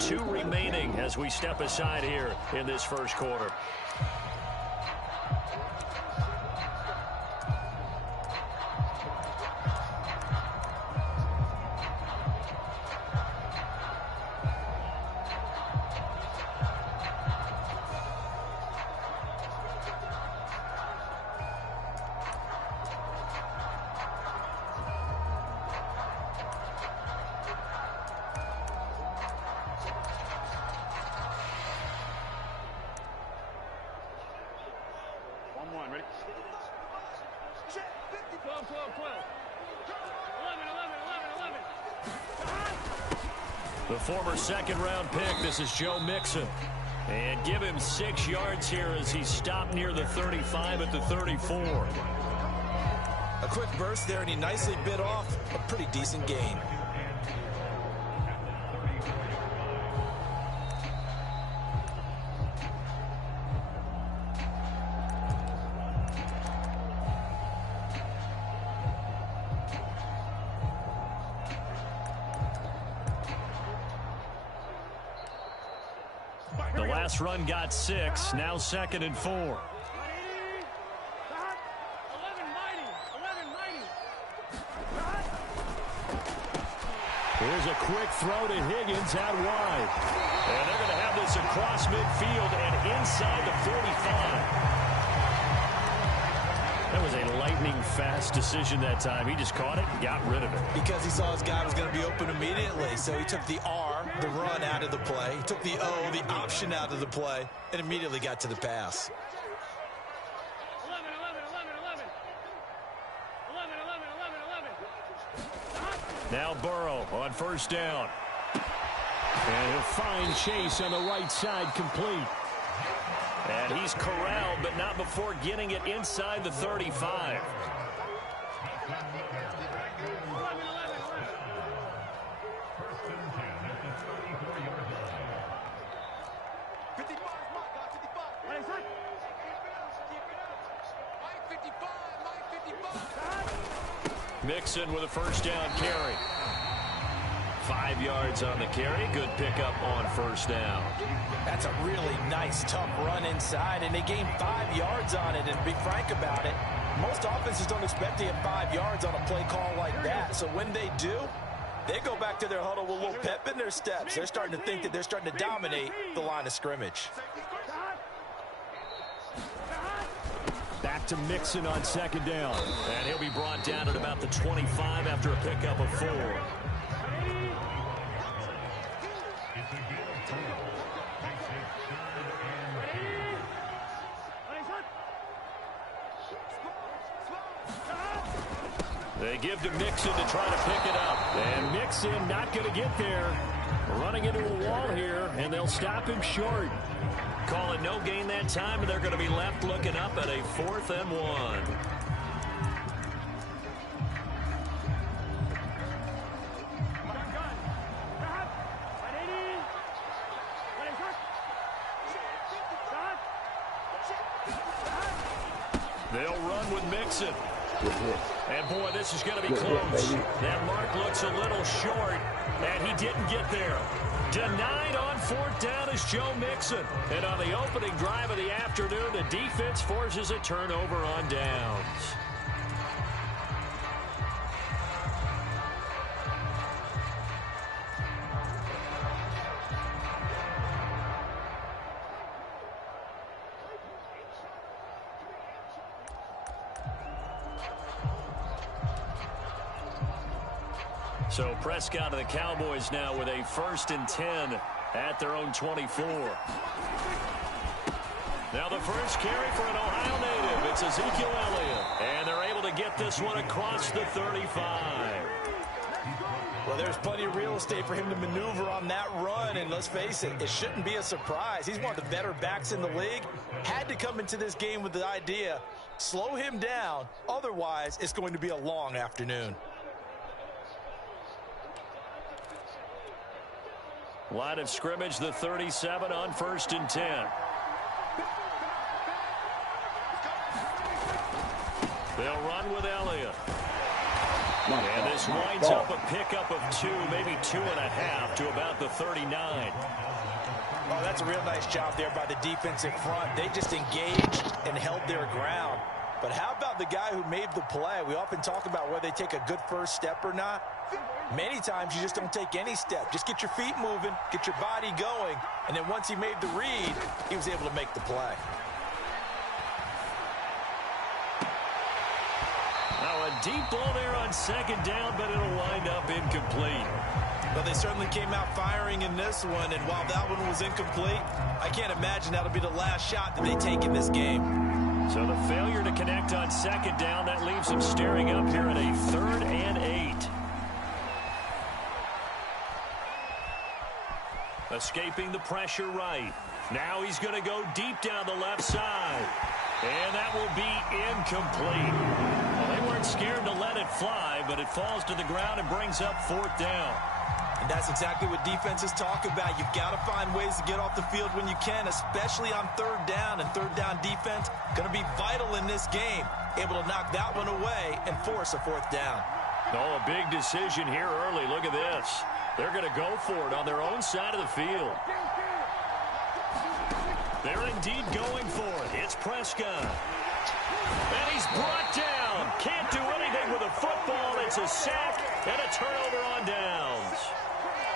2 remaining as we step aside here in this first quarter. The former second-round pick, this is Joe Mixon. And give him 6 yards here as he stopped near the 35 at the 34. A quick burst there, and he nicely bit off a pretty decent gain. The last run got 6, now 2nd and 4. Here's a quick throw to Higgins out wide. And they're going to have this across midfield and inside the 45. That was a lightning-fast decision that time. He just caught it and got rid of it. Because he saw his guy was going to be open immediately. So he took the R, the run, out of the play. He took the O, the option, out of the play, and immediately got to the pass. 11. Now Burrow on first down. And he'll find Chase on the right side, complete. And he's corralled, but not before getting it inside the 35. Mixon with a first down carry. 5 yards on the carry. Good pickup on first down. That's a really nice, tough run inside, and they gained 5 yards on it. And to be frank about it, most offenses don't expect to get 5 yards on a play call like that. So when they do, they go back to their huddle with a little pep in their steps. They're starting to think that they're starting to dominate the line of scrimmage. Back to Mixon on second down. And he'll be brought down at about the 25 after a pickup of 4. They give to Mixon to try to pick it up. And Mixon not going to get there. Running into a wall here, and they'll stop him short. Call it no gain that time, and they're going to be left looking up at a 4th and 1. They'll run with Mixon. And, boy, this is going to be close. That mark looks a little short, and he didn't get there. Denied on 4th down is Joe Mixon. And on the opening drive of the afternoon, the defense forces a turnover on downs. So Prescott of the Cowboys now with a 1st and 10 at their own 24. Now the first carry for an Ohio native. It's Ezekiel Elliott. And they're able to get this one across the 35. Well, there's plenty of real estate for him to maneuver on that run. And let's face it, it shouldn't be a surprise. He's one of the better backs in the league. Had to come into this game with the idea, slow him down. Otherwise, it's going to be a long afternoon. Line of scrimmage, the 37 on 1st and 10. They'll run with Elliott. And this winds up a pickup of 2, maybe 2.5 to about the 39. That's a real nice job there by the defensive front. They just engaged and held their ground. But how about the guy who made the play? We often talk about whether they take a good first step or not. Many times you just don't take any step. Just get your feet moving, get your body going, and then once he made the read, he was able to make the play. Now a deep ball there on second down, but it'll wind up incomplete. Well, they certainly came out firing in this one, and while that one was incomplete, I can't imagine that'll be the last shot that they take in this game. So the failure to connect on second down, that leaves him staring up here at a 3rd and 8. Escaping the pressure right. Now he's going to go deep down the left side. And that will be incomplete. Well, they weren't scared to let it fly, but it falls to the ground and brings up 4th down. And that's exactly what defenses talk about. You've got to find ways to get off the field when you can, especially on 3rd down. And 3rd down defense going to be vital in this game. Able to knock that one away and force a 4th down. Oh, a big decision here early. Look at this. They're going to go for it on their own side of the field. They're indeed going for it. It's Prescott. And he's brought down. Can't do anything with a football. It's a sack and a turnover on downs.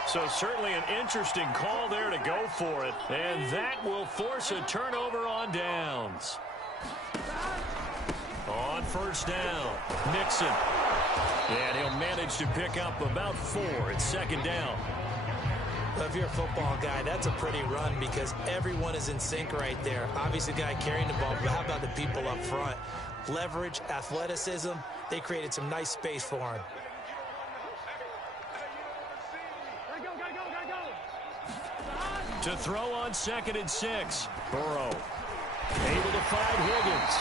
So certainly an interesting call there to go for it. And that will force a turnover on downs. On 1st down, Mixon. And he'll manage to pick up about 4 at 2nd down. Well, if you're a football guy, that's a pretty run because everyone is in sync right there. Obviously, the guy carrying the ball, but how about the people up front? Leverage, athleticism, they created some nice space for him. To throw on 2nd and 6. Burrow able to find Higgins.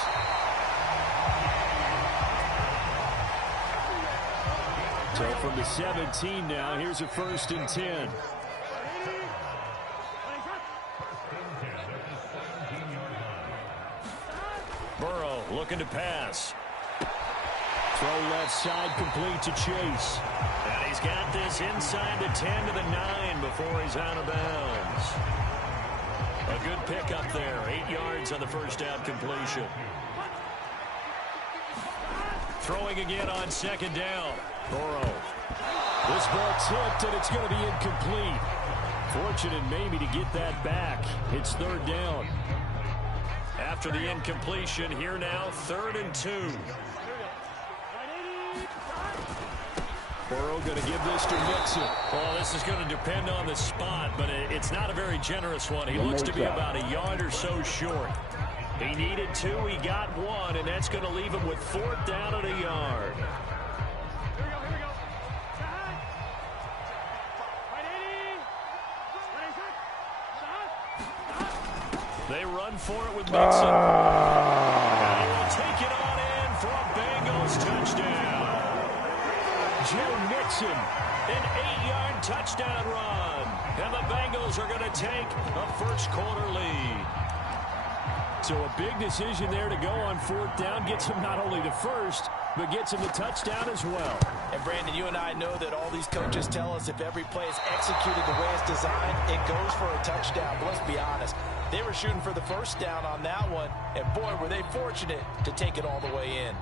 So from the 17 now, here's a 1st and 10. Burrow looking to pass. Throw left side complete to Chase. And he's got this inside the 10 to the 9 before he's out of bounds. A good pickup there. 8 yards on the 1st down completion. Throwing again on 2nd down. Burrow. This ball tipped, and it's going to be incomplete. Fortunate maybe to get that back. It's 3rd down. After the incompletion, here now, 3rd and 2. Burrow going to give this to Mixon. Well, this is going to depend on the spot, but it's not a very generous one. He looks to be about a yard or so short. He needed 2, he got 1, and that's going to leave him with 4th down at a yard. They run for it with Mixon. And he will take it on in for a Bengals touchdown. Joe Mixon, an 8-yard touchdown run. And the Bengals are going to take a 1st quarter lead. So a big decision there to go on 4th down. Gets him not only the 1st, but gets him the touchdown as well. And Brandon, you and I know that all these coaches tell us if every play is executed the way it's designed, it goes for a touchdown. But let's be honest. They were shooting for the 1st down on that one, and boy, were they fortunate to take it all the way in.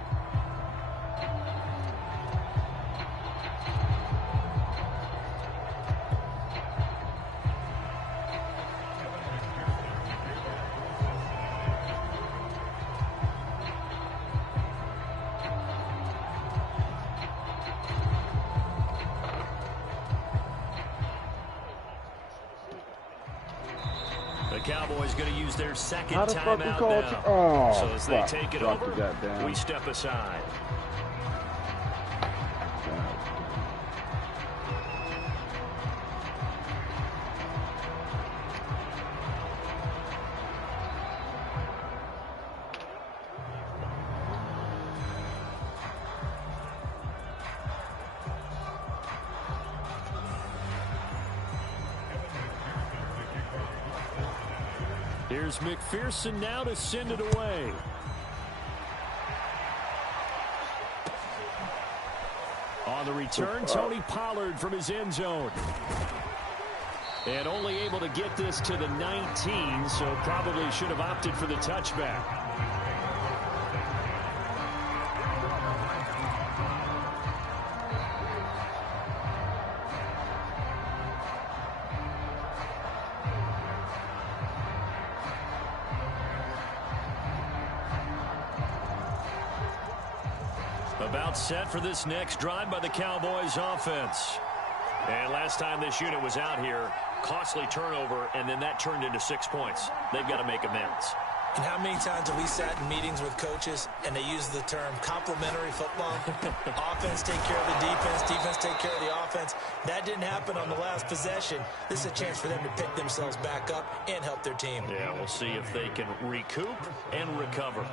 The Cowboys going to use their 2nd timeout now. So as they take it over, we step aside. Here's McPherson now to send it away. On the return, Tony Pollard from his end zone. And only able to get this to the 19, so probably should have opted for the touchback. About set for this next drive by the Cowboys offense. And last time this unit was out here, costly turnover, and then that turned into 6 points. They've got to make amends. And how many times have we sat in meetings with coaches and they use the term complementary football? Offense take care of the defense, defense take care of the offense. That didn't happen on the last possession. This is a chance for them to pick themselves back up and help their team. Yeah, we'll see if they can recoup and recover.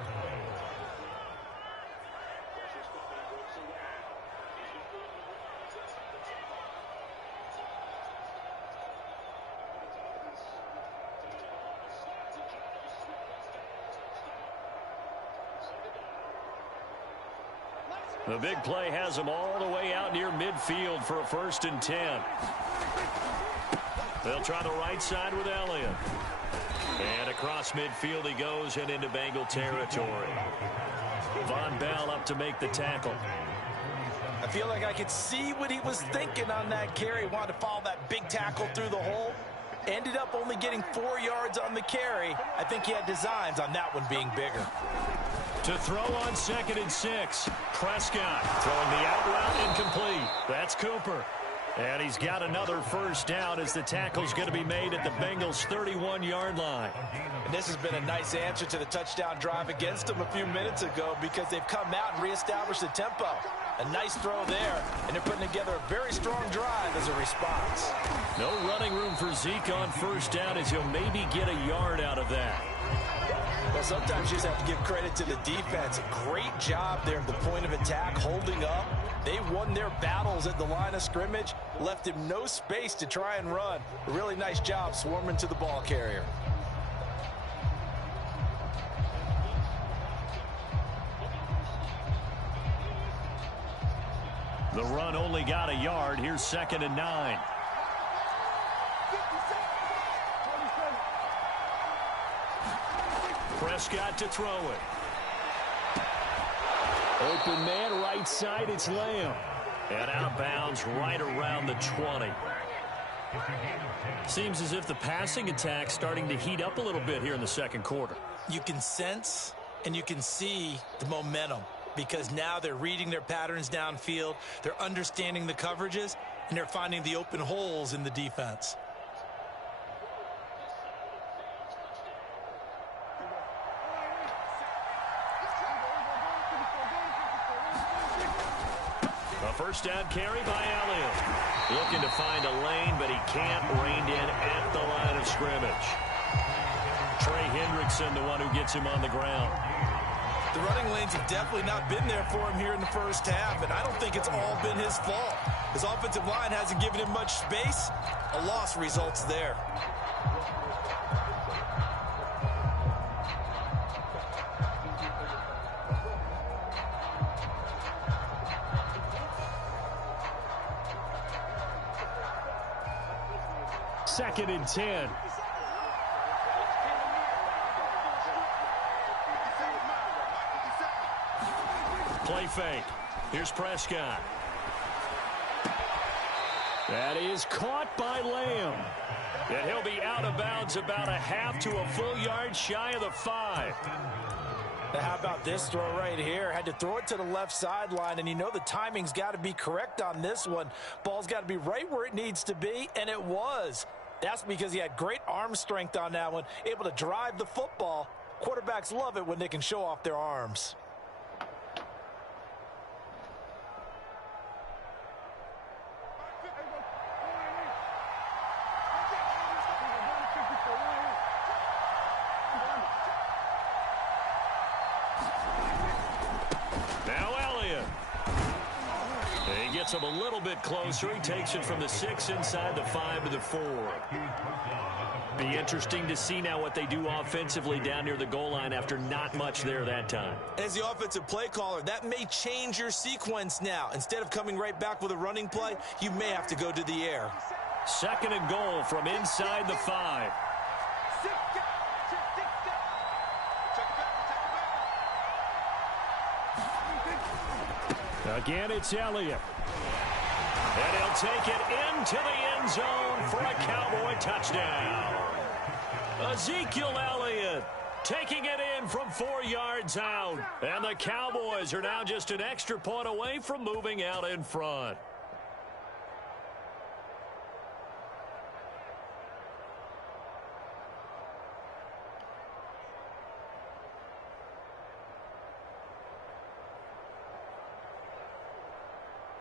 The big play has them all the way out near midfield for a 1st and 10. They'll try the right side with Elliott. And across midfield he goes and into Bengal territory. Von Bell up to make the tackle. I feel like I could see what he was thinking on that carry. Wanted to follow that big tackle through the hole. Ended up only getting 4 yards on the carry. I think he had designs on that one being bigger. To throw on 2nd and 6. Prescott throwing the out route incomplete. That's Cooper. And he's got another 1st down as the tackle's going to be made at the Bengals' 31-yard line. And this has been a nice answer to the touchdown drive against them a few minutes ago because they've come out and reestablished the tempo. A nice throw there, and they're putting together a very strong drive as a response. No running room for Zeke on 1st down as he'll maybe get a yard out of that. Well, sometimes you just have to give credit to the defense. Great job there at the point of attack, holding up. They won their battles at the line of scrimmage, left him no space to try and run. A really nice job swarming to the ball carrier. The run only got a yard. Here's 2nd and 9. Prescott to throw it. Open man, right side, it's Lamb. And out of bounds right around the 20. Seems as if the passing attack's starting to heat up a little bit here in the 2nd quarter. You can sense and you can see the momentum because now they're reading their patterns downfield, they're understanding the coverages, and they're finding the open holes in the defense. A 1st down carry by Elliott. Looking to find a lane, but he can't. Reined in at the line of scrimmage. Trey Hendrickson, the one who gets him on the ground. The running lanes have definitely not been there for him here in the 1st half, and I don't think it's all been his fault. His offensive line hasn't given him much space. A loss results there. Second and 10. Play fake. Here's Prescott. That is caught by Lamb. And he'll be out of bounds about a half to a full yard shy of the 5. Now how about this throw right here? Had to throw it to the left sideline, and you know the timing's got to be correct on this one. Ball's got to be right where it needs to be, and it was. That's because he had great arm strength on that one, able to drive the football. Quarterbacks love it when they can show off their arms. Gets him a little bit closer. He takes it from the 6 inside the 5 to the 4. Be interesting to see now what they do offensively down near the goal line after not much there that time. As the offensive play caller, that may change your sequence now. Instead of coming right back with a running play, you may have to go to the air. 2nd and goal from inside the 5. Again, it's Elliott. And he'll take it into the end zone for a Cowboy touchdown. Ezekiel Elliott taking it in from 4 yards out. And the Cowboys are now just an extra point away from moving out in front.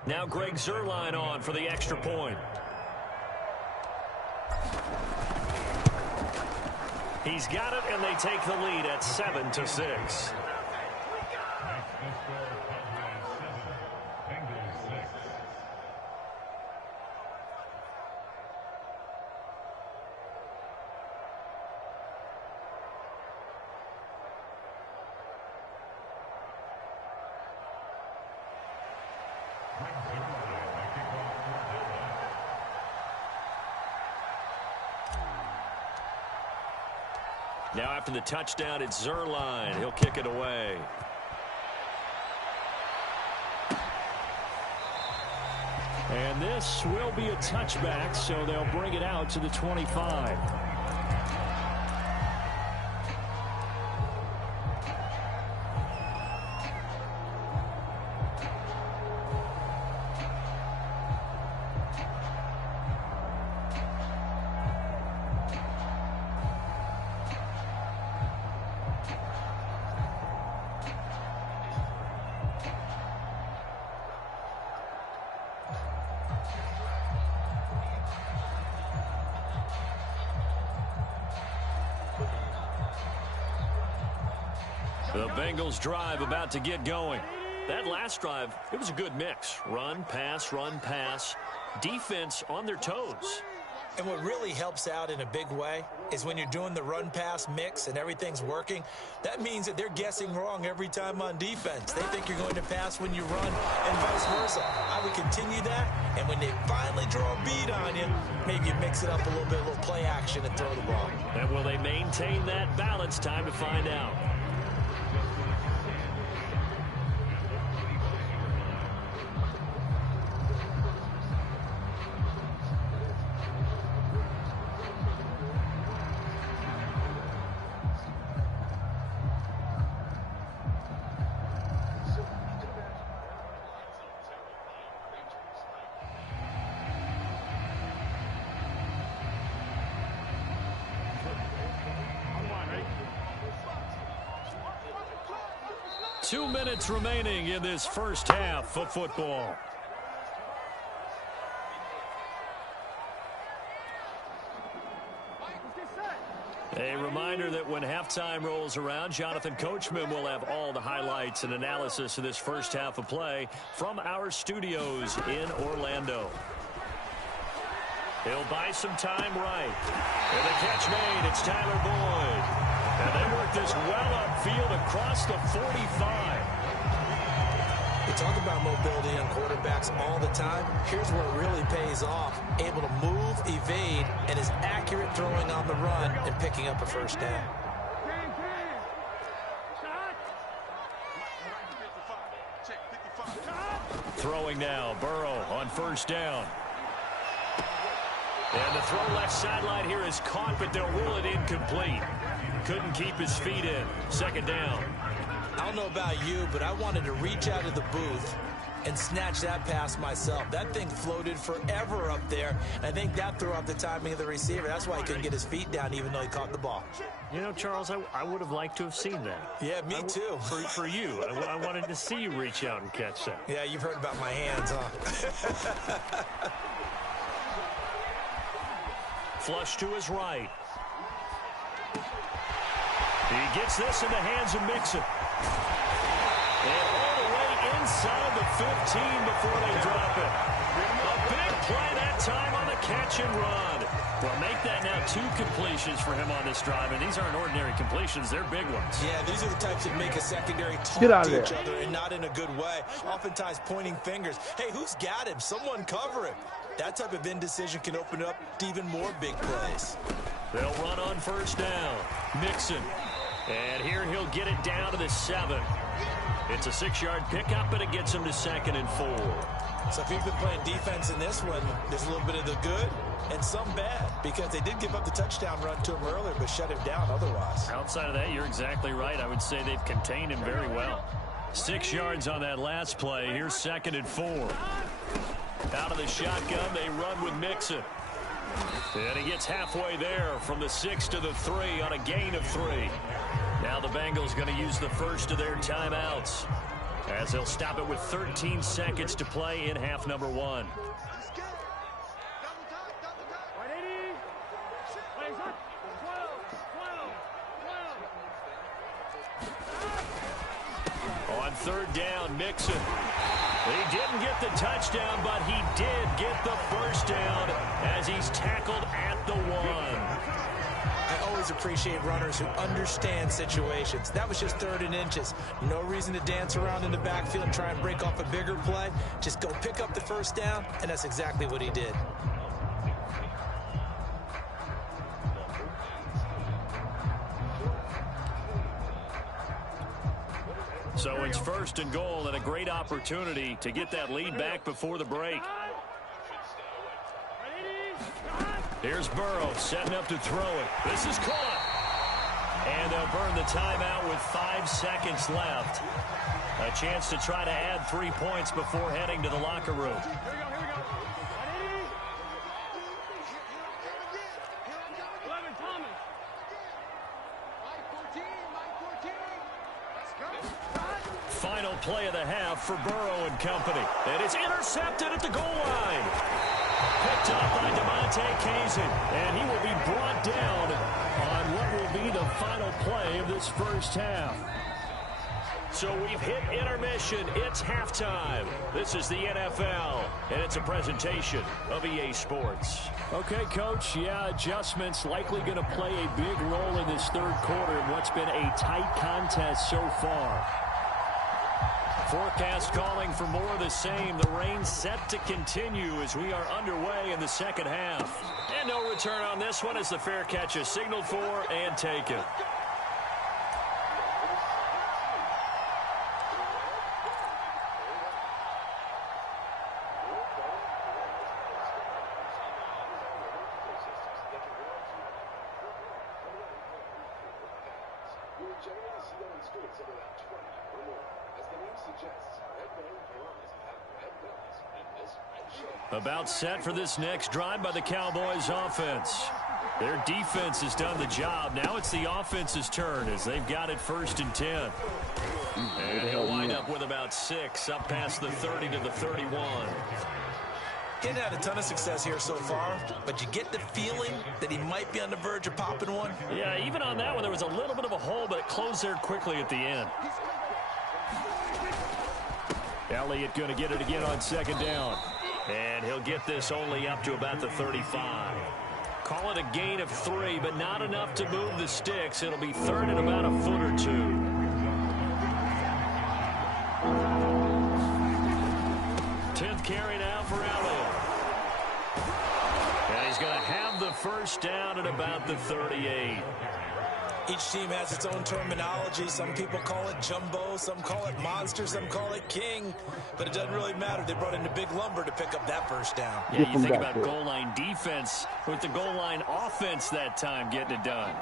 Now Greg Zuerlein on for the extra point. He's got it, and they take the lead at 7-6. Now after the touchdown, it's Zuerlein. He'll kick it away. And this will be a touchback, so they'll bring it out to the 25. The Bengals drive about to get going. That last drive, it was a good mix. Run, pass, defense on their toes. And what really helps out in a big way is when you're doing the run-pass mix and everything's working, that means that they're guessing wrong every time on defense. They think you're going to pass when you run and vice versa. I would continue that, and when they finally draw a bead on you, maybe you mix it up a little bit, a little play action and throw the ball. And will they maintain that balance? Time to find out. Two minutes remaining in this first half of football. A reminder that when halftime rolls around, Jonathan Coachman will have all the highlights and analysis of this first half of play from our studios in Orlando. He'll buy some time right. And the catch made, it's Tyler Boyd. And they work this well upfield across the 45. We talk about mobility on quarterbacks all the time. Here's where it really pays off. Able to move, evade, and is accurate throwing on the run and picking up a first down. Throwing now, Burrow on first down. And the throw left sideline here is caught, but they'll rule it incomplete. Couldn't keep his feet in. Second down. I don't know about you, but I wanted to reach out of the booth and snatch that pass myself. That thing floated forever up there. And I think that threw off the timing of the receiver. That's why he couldn't get his feet down even though he caught the ball. You know, Charles, I would have liked to have seen that. Yeah, me too. For you. I wanted to see you reach out and catch that. Yeah, you've heard about my hands, huh? Flush to his right. He gets this in the hands of Mixon. And all the way inside the 15 before they drop it. A big play that time on the catch and run. Well, make that now 2 completions for him on this drive, and these aren't ordinary completions. They're big ones. Yeah, these are the types that make a secondary talk to each other and not in a good way. Oftentimes pointing fingers. Hey, who's got him? Someone cover him. That type of indecision can open up to even more big plays. They'll run on first down. Mixon. And here he'll get it down to the 7. It's a 6-yard pickup, and it gets him to 2nd and 4. So if you've been playing defense in this one, there's a little bit of the good and some bad, because they did give up the touchdown run to him earlier, but shut him down otherwise. Outside of that, you're exactly right. I would say they've contained him very well. 6 yards on that last play. Here's 2nd and 4. Out of the shotgun, they run with Mixon. And he gets halfway there from the 6 to the 3 on a gain of 3. Now the Bengals going to use the first of their timeouts, as they'll stop it with 13 seconds to play in half number 1. On 3rd down, Mixon. He didn't get the touchdown, but he did get the first down as he's tackled at the 1. I always appreciate runners who understand situations. That was just 3rd and inches. No reason to dance around in the backfield and try and break off a bigger play. Just go pick up the first down, and that's exactly what he did. So it's 1st and goal, and a great opportunity to get that lead back before the break. Here's Burrow setting up to throw it. This is caught. And they'll burn the timeout with 5 seconds left. A chance to try to add 3 points before heading to the locker room. Final play of the half for Burrow and company. And it's intercepted at the goal line. Picked up by DeMonte Kazin. And he will be brought down on what will be the final play of this first half. So we've hit intermission. It's halftime. This is the NFL, and it's a presentation of EA Sports. Okay, Coach, yeah, adjustments likely going to play a big role in this 3rd quarter in what's been a tight contest so far. Forecast calling for more of the same. The rain set to continue as we are underway in the 2nd half. And no return on this one as the fair catch is signaled for and taken. About set for this next drive by the Cowboys offense. Their defense has done the job. Now it's the offense's turn as they've got it 1st and 10. And he'll wind up with about 6 up past the 30 to the 31. He's had a ton of success here so far, but you get the feeling that he might be on the verge of popping one. Yeah, even on that one, there was a little bit of a hole, but it closed there quickly at the end. Elliott going to get it again on 2nd down. And he'll get this only up to about the 35. Call it a gain of 3, but not enough to move the sticks. It'll be 3rd and about a foot or 2. 10th carry now for Elliott. And he's going to have the first down at about the 38. Each team has its own terminology. Some people call it jumbo, some call it monster, some call it king. But it doesn't really matter. They brought in the big lumber to pick up that first down. Yeah, you think about goal line defense with the goal line offense that time getting it done.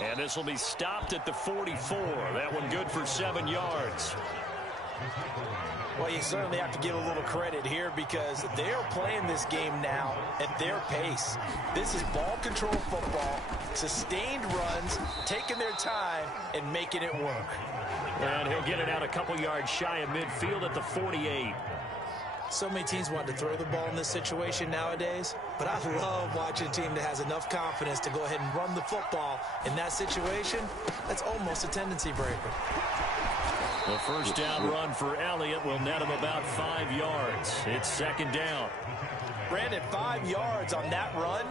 And this will be stopped at the 44. That one good for 7 yards. Well, you certainly have to give a little credit here because they're playing this game now at their pace. This is ball control football, sustained runs, taking their time, and making it work. And he'll get it out a couple yards shy of midfield at the 48. So many teams want to throw the ball in this situation nowadays, but I love watching a team that has enough confidence to go ahead and run the football. In that situation, that's almost a tendency breaker. The first down run for Elliott will net him about 5 yards. It's 2nd down. Brandon, 5 yards on that run,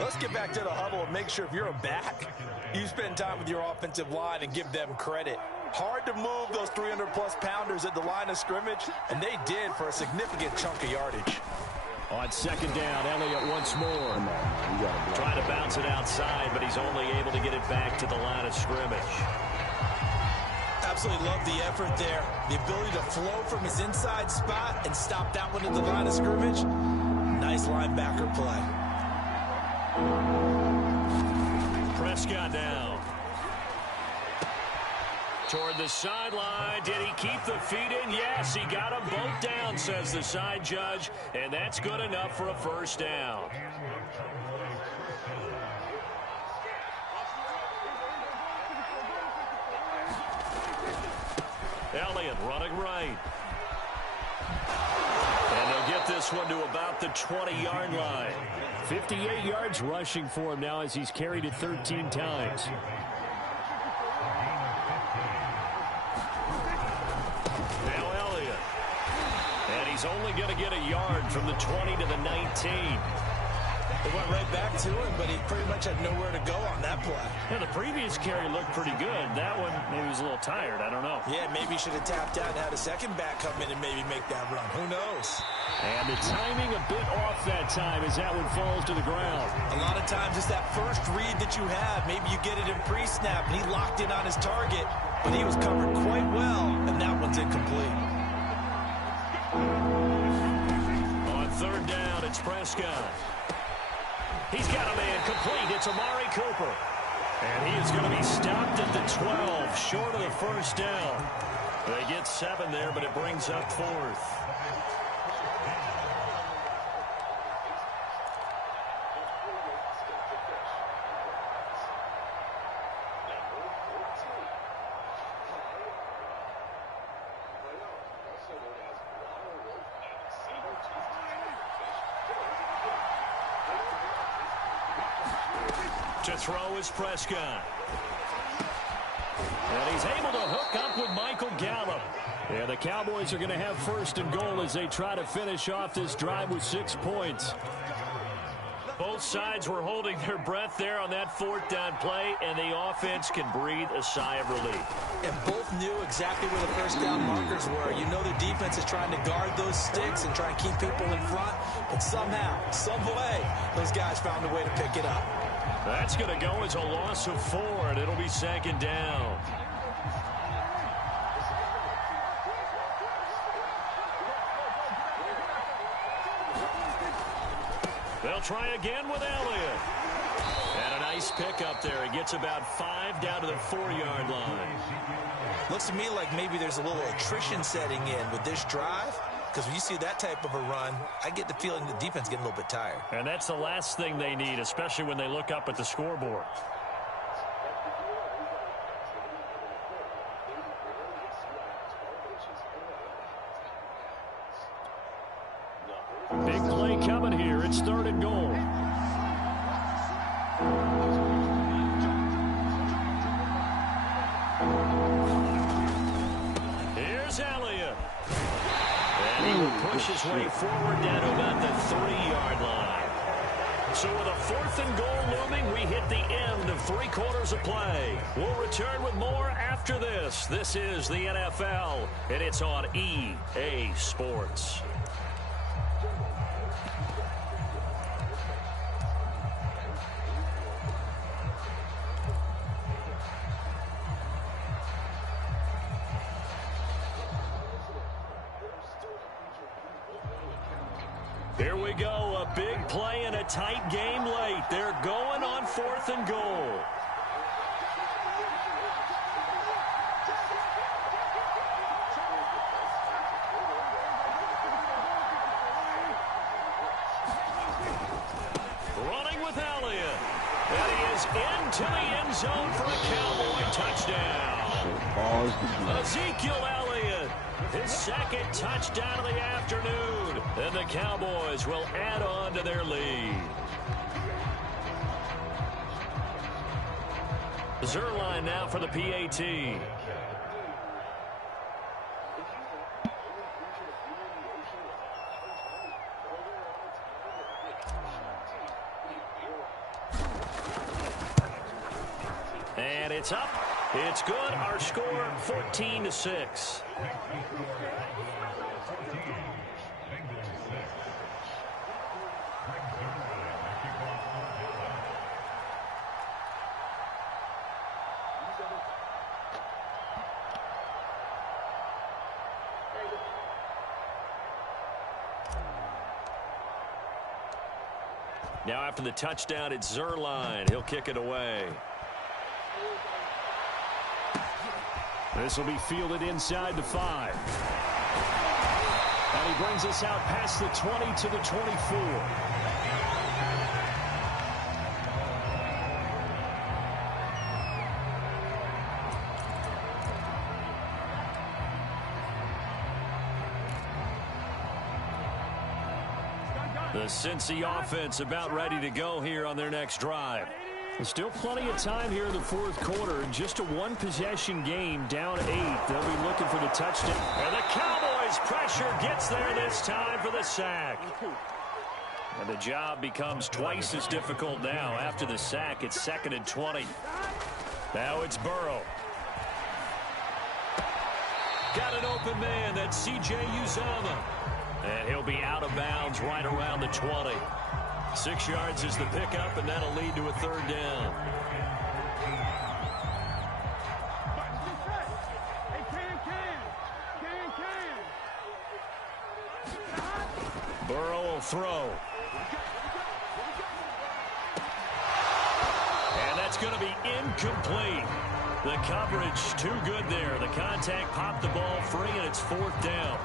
Let's get back to the huddle and make sure if you're a back, you spend time with your offensive line and give them credit. Hard to move those 300-plus pounders at the line of scrimmage, and they did for a significant chunk of yardage. On second down, Elliott once more. Trying to bounce it outside, but he's only able to get it back to the line of scrimmage. Absolutely love the effort there. The ability to flow from his inside spot and stop that one at the line of scrimmage. Nice linebacker play. Prescott now. Toward the sideline. Did he keep the feet in? Yes, he got them both down, says the side judge. And that's good enough for a first down. Elliott running right. And they'll get this one to about the 20-yard line. 58 yards rushing for him now as he's carried it 13 times. Now Elliott. And he's only going to get a yard from the 20 to the 19. They went right back to him, but he pretty much had nowhere to go on that play. Yeah, the previous carry looked pretty good. That one, maybe he was a little tired. I don't know. Yeah, maybe he should have tapped out and had a second back come in and maybe make that run. Who knows? And the timing a bit off that time as that one falls to the ground. A lot of times it's that first read that you have. Maybe you get it in pre-snap, and he locked in on his target, but he was covered quite well, and that one's incomplete. On third down, it's Prescott. He's got a man complete. It's Amari Cooper. And he is going to be stopped at the 12, short of the first down. They get 7 there, but it brings up 4th. To throw is Prescott. And he's able to hook up with Michael Gallup. And the Cowboys are going to have first and goal as they try to finish off this drive with 6 points. Both sides were holding their breath there on that 4th down play, and the offense can breathe a sigh of relief. And both knew exactly where the first down markers were. You know their defense is trying to guard those sticks and try and keep people in front, but somehow, some way, those guys found a way to pick it up. That's going to go as a loss of 4, and it'll be second down. They'll try again with Elliott. And a nice pick up there. He gets about 5 down to the 4-yard line. Looks to me like maybe there's a little attrition setting in with this drive. Because when you see that type of a run, I get the feeling the defense getting a little bit tired. And that's the last thing they need, especially when they look up at the scoreboard. Big play coming here. It's 3rd and goal. Here's Elliott. And he will push his way forward down to about the 3-yard line. So with a 4th and goal looming, we hit the end of 3 quarters of play. We'll return with more after this. This is the NFL, and it's on EA Sports. Here we go, a big play and a tight game late. They're going on 4th and goal. Running with Elliott. And he is into the end zone for a Cowboy touchdown. Ezekiel Elliott, his 2nd touchdown of the afternoon. And the Cowboys will add on to their lead. Zerline now for the PAT. And it's up. It's good. Our score, 14-6. Now after the touchdown, it's Zerline. He'll kick it away. This will be fielded inside the 5. And he brings us out past the 20 to the 24. The Cincy offense about ready to go here on their next drive. There's still plenty of time here in the fourth quarter. Just a one-possession game, down 8. They'll be looking for the touchdown. And the Cowboys pressure gets there this time for the sack. And the job becomes twice as difficult now. After the sack, it's 2nd and 20. Now it's Burrow. Got an open man. That's C.J. Uzomah. And he'll be out of bounds right around the 20. 6 yards is the pickup, and that'll lead to a 3rd down. Burrow will throw. And that's going to be incomplete. The coverage too good there. The contact popped the ball free, and it's 4th down.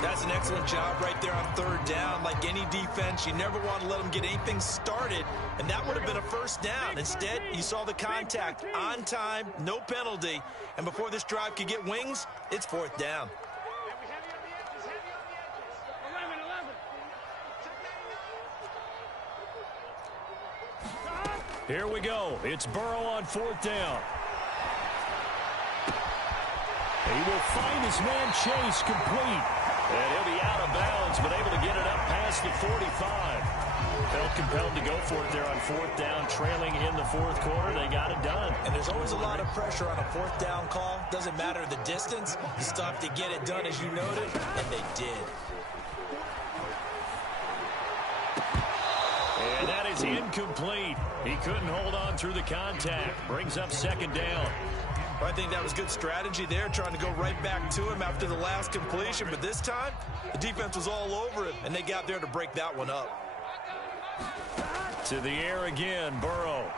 That's an excellent job right there on 3rd down. Like any defense, you never want to let them get anything started, and that would have been a 1st down. Instead, you saw the contact on time, no penalty, and before this drive could get wings, it's 4th down. Here we go. It's Burrow on 4th down. He will find his man Chase complete. And he'll be out of bounds, but able to get it up past the 45. Felt compelled to go for it there on 4th down, trailing in the 4th quarter. They got it done. And there's always a lot of pressure on a 4th down call. Doesn't matter the distance. You stop to get it done, as you noted, and they did. And that is incomplete. He couldn't hold on through the contact. Brings up 2nd down. I think that was good strategy there, trying to go right back to him after the last completion. But this time, the defense was all over him, and they got there to break that one up. To the air again, Burrow.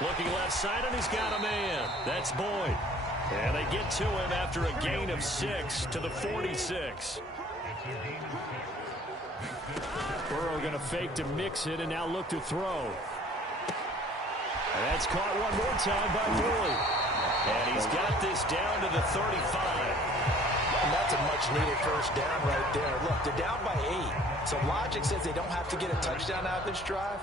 Looking left side, and he's got a man. That's Boyd. And they get to him after a gain of 6 to the 46. Burrow going to fake to mix it and now look to throw. And that's caught one more time by Boyd. And he's got this down to the 35. And that's a much-needed 1st down right there. Look, they're down by 8. So logic says they don't have to get a touchdown out of this drive.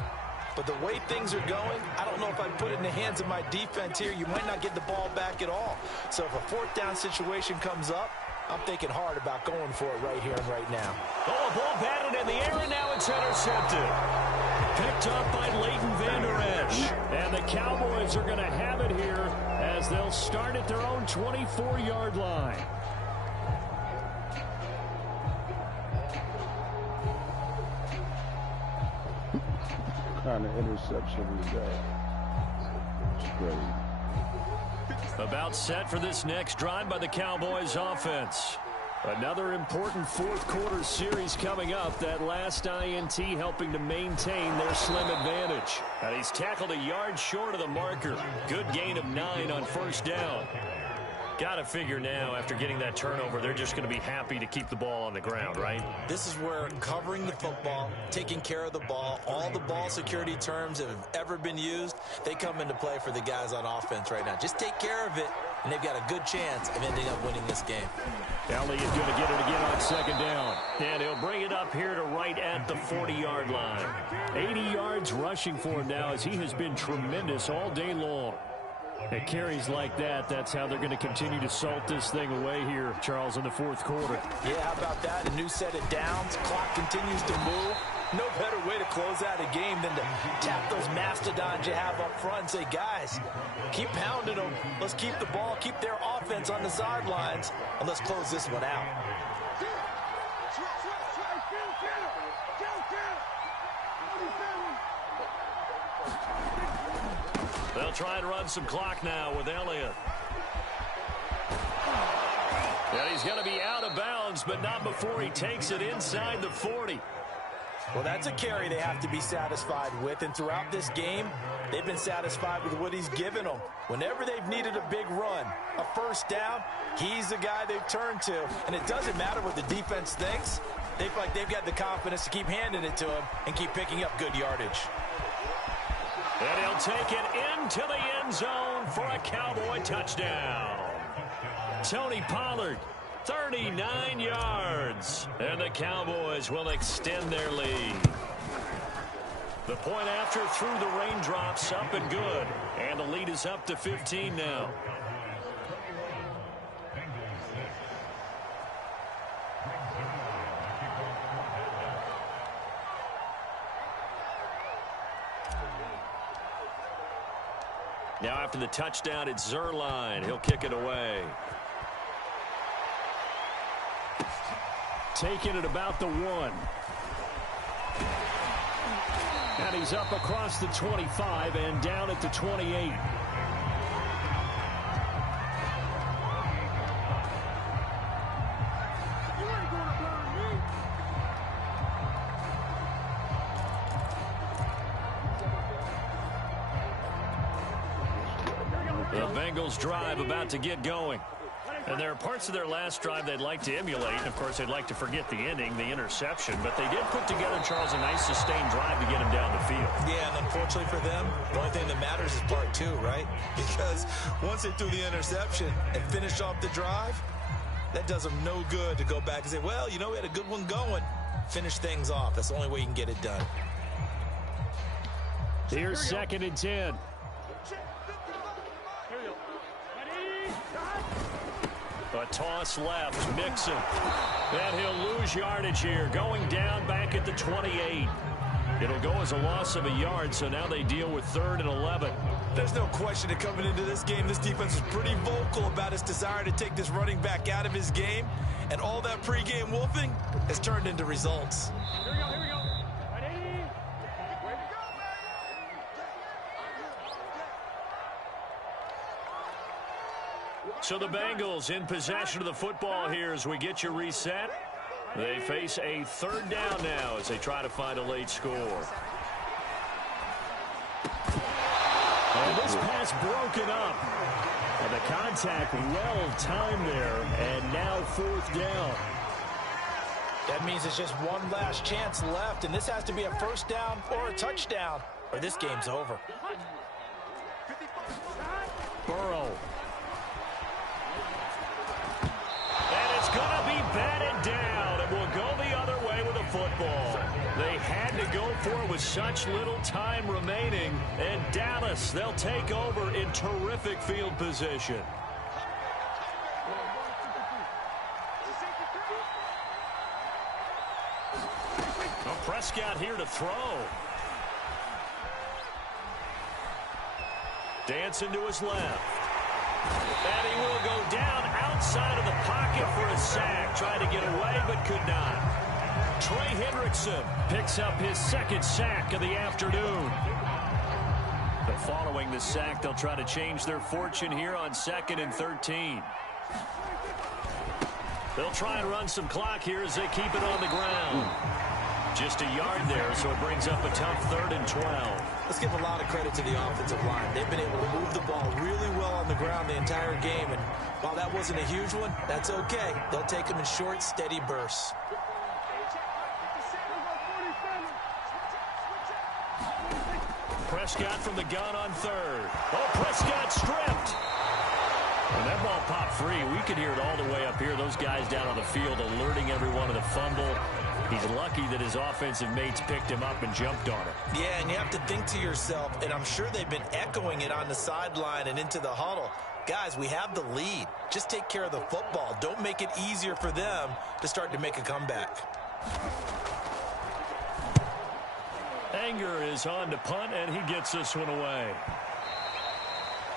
But the way things are going, I don't know if I put it in the hands of my defense here. You might not get the ball back at all. So if a 4th down situation comes up, I'm thinking hard about going for it right here and right now. Oh, ball batted in the air, and now it's intercepted. Picked up by Leighton Vander Esch. And the Cowboys are going to have it here as they'll start at their own 24-yard line. What kind of interception is that? It's great. About set for this next drive by the Cowboys offense. Another important 4th quarter series coming up. That last INT helping to maintain their slim advantage. And he's tackled a yard short of the marker. Good gain of 9 on 1st down. Got to figure now, after getting that turnover, they're just going to be happy to keep the ball on the ground, right? This is where covering the football, taking care of the ball, all the ball security terms that have ever been used, they come into play for the guys on offense right now. Just take care of it, and they've got a good chance of ending up winning this game. Elliott going to get it again on 2nd down. And he'll bring it up here to right at the 40-yard line. 80 yards rushing for him now, as he has been tremendous all day long. At carries like that, that's how they're going to continue to salt this thing away here, Charles, in the 4th quarter. Yeah, how about that? A new set of downs. Clock continues to move. No better way to close out a game than to tap those mastodons you have up front and say, guys, keep pounding them. Let's keep the ball, keep their offense on the sidelines, and let's close this one out. They'll try and run some clock now with Elliott. And he's going to be out of bounds, but not before he takes it inside the 40. Well, that's a carry they have to be satisfied with, and throughout this game, they've been satisfied with what he's given them. Whenever they've needed a big run, a first down, he's the guy they've turned to. And it doesn't matter what the defense thinks. They feel like they've got the confidence to keep handing it to him and keep picking up good yardage. And he'll take it into the end zone for a Cowboy touchdown. Tony Pollard, 39 yards. And the Cowboys will extend their lead. The point after through the raindrops, up and good. And the lead is up to 15 now. Now after the touchdown, it's Zerline. He'll kick it away. Taking it about the 1. And he's up across the 25 and down at the 28. The Bengals drive about to get going. And there are parts of their last drive they'd like to emulate. Of course, they'd like to forget the ending, the interception. But they did put together, Charles, a nice sustained drive to get him down the field. Yeah, and unfortunately for them, the only thing that matters is part 2, right? Because once they threw the interception and finished off the drive, that does them no good to go back and say, well, you know, we had a good one going. Finish things off. That's the only way you can get it done. Here's 2nd and 10. A toss left, Mixon. And he'll lose yardage here, going down back at the 28. It'll go as a loss of a yard, so now they deal with 3rd and 11. There's no question that coming into this game, this defense is pretty vocal about its desire to take this running back out of his game. And all that pregame wolfing has turned into results. Here we go. Ready? So the Bengals in possession of the football here as we get you reset. They face a 3rd down now as they try to find a late score. And this pass broken up. And the contact well timed there, and now 4th down. That means it's just one last chance left, and this has to be a first down or a touchdown, or this game's over. Burrow. And it's going to be batted down. It will go the other way with the football. They had to go for it with such little time remaining. And Dallas, they'll take over in terrific field position. Well, Prescott here to throw. Dancing to his left. And he will go down outside of the pocket for a sack. Tried to get away, but could not. Trey Hendrickson picks up his 2nd sack of the afternoon. But following the sack, they'll try to change their fortune here on 2nd and 13. They'll try and run some clock here as they keep it on the ground. Just a yard there, so it brings up a tough 3rd and 12. Let's give a lot of credit to the offensive line. They've been able to move the ball really well on the ground the entire game. And while that wasn't a huge one, that's okay. They'll take them in short, steady bursts. Prescott from the gun on 3rd. Oh, Prescott stripped. And that ball popped free. We could hear it all the way up here. Those guys down on the field alerting everyone of the fumble. He's lucky that his offensive mates picked him up and jumped on it. Yeah, and you have to think to yourself, and I'm sure they've been echoing it on the sideline and into the huddle. Guys, we have the lead. Just take care of the football. Don't make it easier for them to start to make a comeback. Anger is on to punt, and he gets this one away.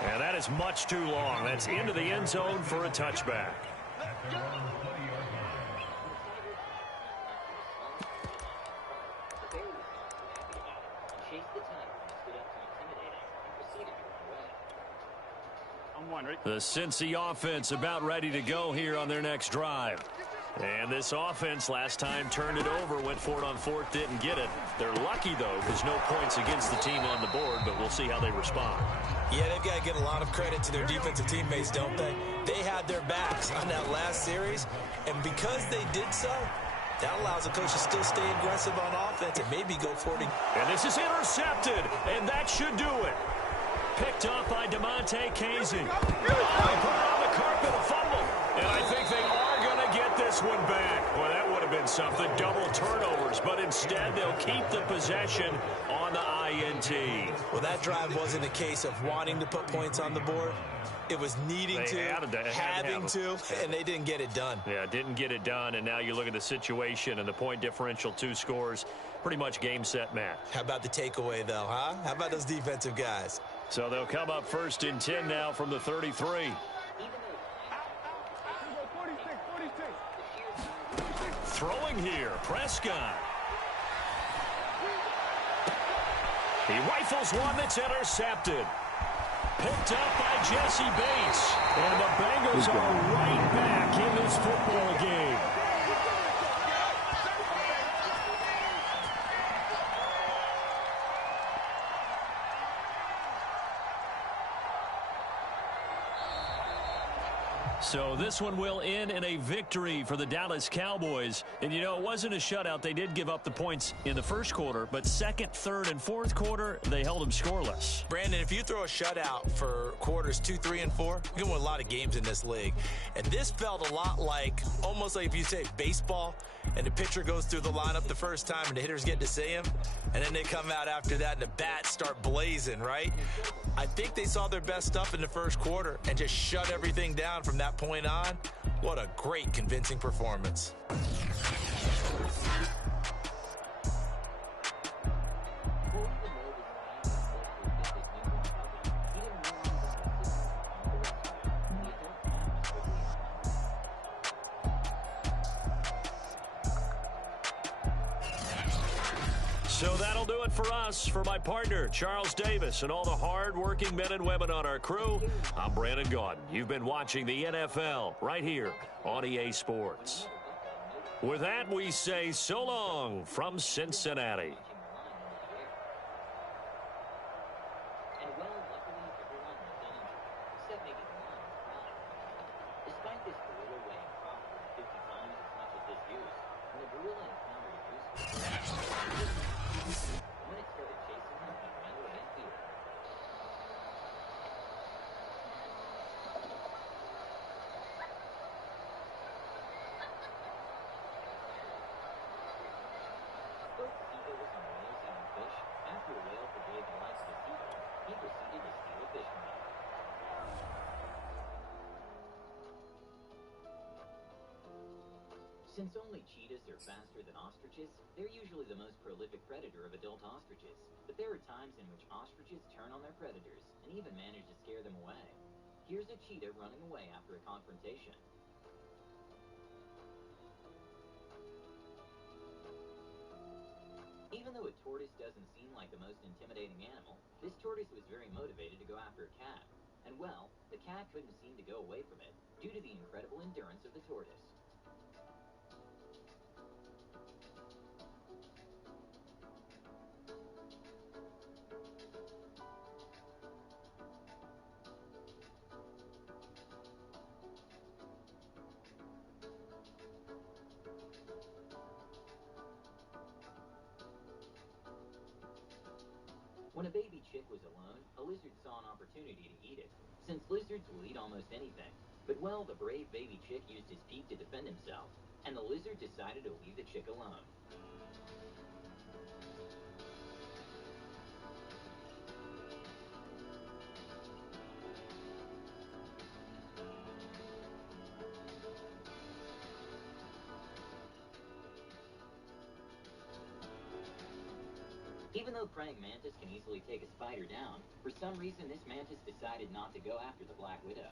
And that is much too long. That's into the end zone for a touchback. The Cincy offense about ready to go here on their next drive. And this offense last time turned it over, went for it on fourth, didn't get it. They're lucky, though, because no points against the team on the board, but we'll see how they respond. Yeah, they've got to give a lot of credit to their defensive teammates, don't they? They had their backs on that last series, and because they did so, that allows the coach to still stay aggressive on offense and maybe go for it. And this is intercepted, and that should do it. Picked up by DeMonte Casey. Oh, he put it on the carpet, a fumble. And I think they are going to get this one back. Boy, that would have been something, double turnovers. But instead, they'll keep the possession on the INT. Well, that drive wasn't a case of wanting to put points on the board. It was needing to, having to, and they didn't get it done. Yeah, didn't get it done, and now you look at the situation and the point differential, 2 scores, pretty much game, set, match. How about the takeaway, though, huh? How about those defensive guys? So they'll come up 1st and 10 now from the 33. Throwing here, Prescott. He rifles one that's intercepted. Picked up by Jesse Bates. And the Bengals are right back in this football game. So this one will end in a victory for the Dallas Cowboys. And, you know, it wasn't a shutout. They did give up the points in the first quarter, but second, third, and fourth quarter, they held them scoreless. Brandon, if you throw a shutout for quarters 2, 3, and 4, you can win a lot of games in this league. And this felt a lot like, almost like if you say baseball, and the pitcher goes through the lineup the first time and the hitters get to see him, and then they come out after that and the bats start blazing, right? I think they saw their best stuff in the first quarter and just shut everything down from that point on. What a great, convincing performance. So that'll do it for us. For my partner, Charles Davis, and all the hard-working men and women on our crew, I'm Brandon Gaudin. You've been watching the NFL right here on EA Sports. With that, we say so long from Cincinnati. Since only cheetahs are faster than ostriches, they're usually the most prolific predator of adult ostriches. But there are times in which ostriches turn on their predators and even manage to scare them away. Here's a cheetah running away after a confrontation. Even though a tortoise doesn't seem like the most intimidating animal, this tortoise was very motivated to go after a cat. And well, the cat couldn't seem to go away from it due to the incredible endurance of the tortoise. When a baby chick was alone, a lizard saw an opportunity to eat it, since lizards will eat almost anything. But well, the brave baby chick used his beak to defend himself, and the lizard decided to leave the chick alone. Even though praying mantis can easily take a spider down, for some reason this mantis decided not to go after the black widow.